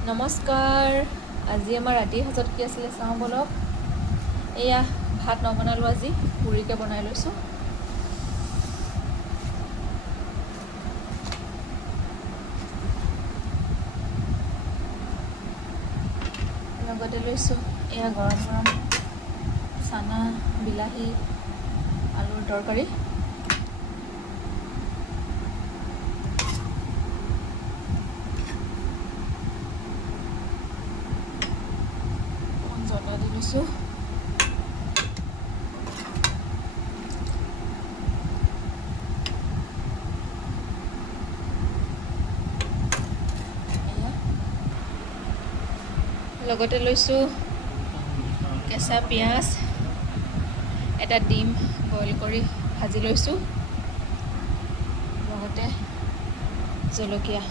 নমস্কাৰ। আজি আমাৰ ৰাতিৰ সাজত কি আছিলে চাওঁ বলক। এয়া ভাত নবনালোঁ, আজি পুৰিকে বনাই লৈছোঁ। লগতে লৈছোঁ এয়া গৰম গৰম চানা, বিলাহী, আলুৰ তৰকাৰী। জ্বলা দি লৈছোঁ। লগতে লৈছোঁ কেঁচা পিঁয়াজ, এটা ডিম বইল কৰি ভাজি লৈছোঁ, লগতে জলকীয়া।